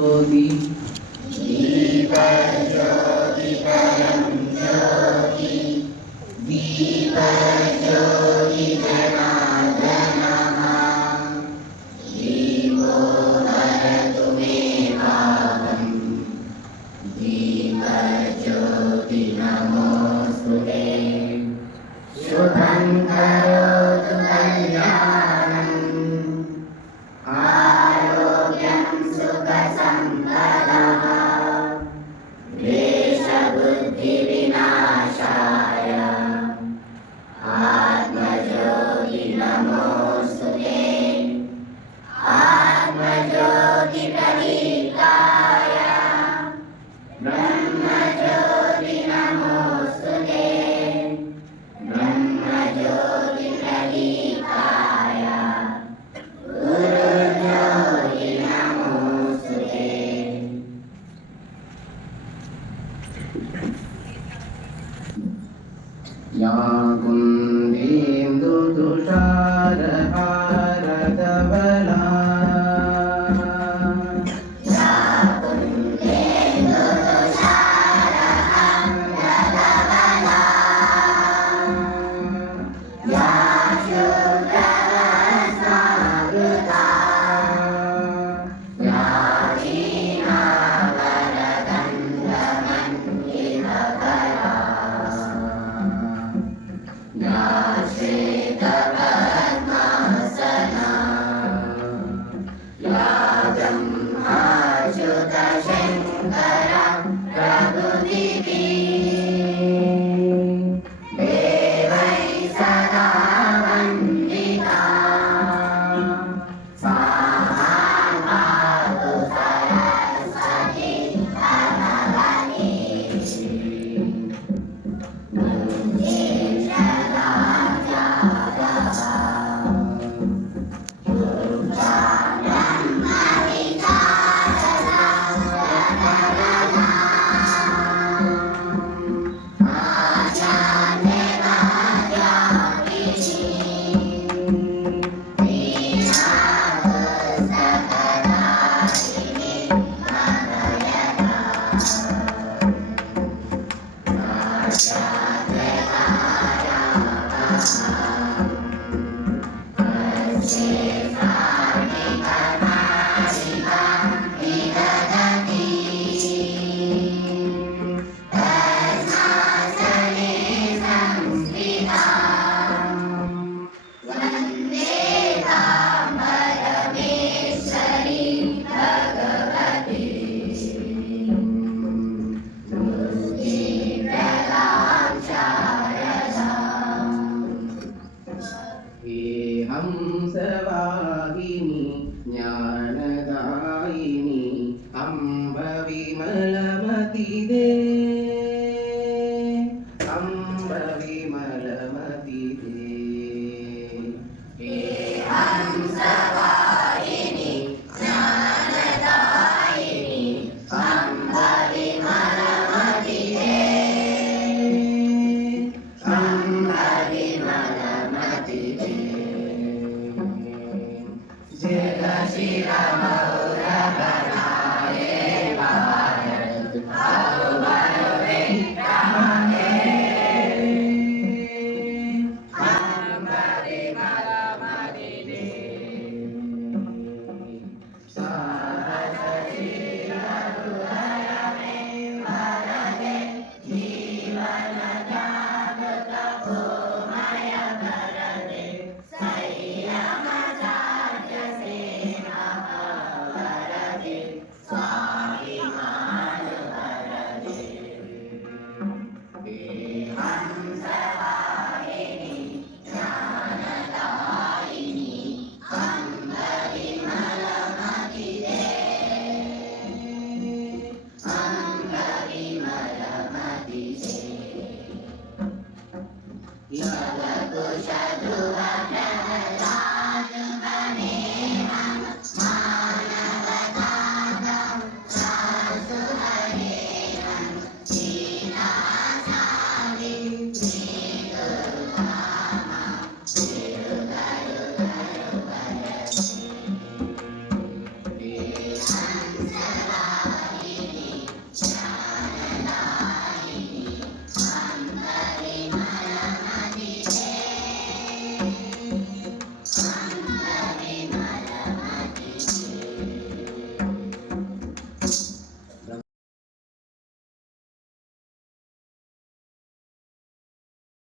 ज्योति दीपज्योतिपरं ज्योति दीपज्योतिजनार्दनः दीपो हरतु मे पापम् दीपज्योति नमोऽस्तु ते शुभं करोतु कल्याणम् आरोग्यं सुखसम्पदः क्लेशबुद्धिविनाशाय आत्मज्योति नमोऽस्तु ते आत्मज्योतिप्रदीप्ताय ब्रह्मज्योति नमोऽस्तु ते ब्रह्मज्योतिप्रदीप्ताय गुरुज्योति नमोऽस्तु ते या कुन्देन्दुतुषारहारधवला या शुभ्रवस्त्रावृता या वीणावरदण्डमण्डितकरा या श्वेतपद्मासना या ब्रह्माच्युतशङ्करा प्रभृतिः देवैः सदा वन्दिता सा पातु सरस्वती धनवती हंसवाहिनी ज्ञानदायिनी अम्ब विमलमति दे अम्ब विमलमति दे हंसवाहिनी ज्ञानदायिनी अम्ब विमलमति दे अम्ब विमलमति दे जगशिरमौरगणाय भारत औवरविक्रमणे अम्ब विमलमति दे सारसशिरहृदयमे वरदे जीवनजागृतभूमय वरदे संयमसाध्यसेनः वरदे स्वाहा